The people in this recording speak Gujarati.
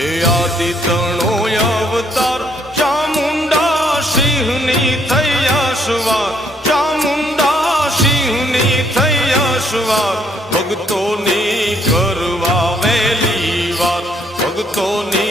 એ આદિ તણો અવતાર ચામુંડા સિંહની થયા સવાર, ચામુંડા સિંહની થયા સવાર, ભક્તોની કરવા વેલી વાર, ભક્તોની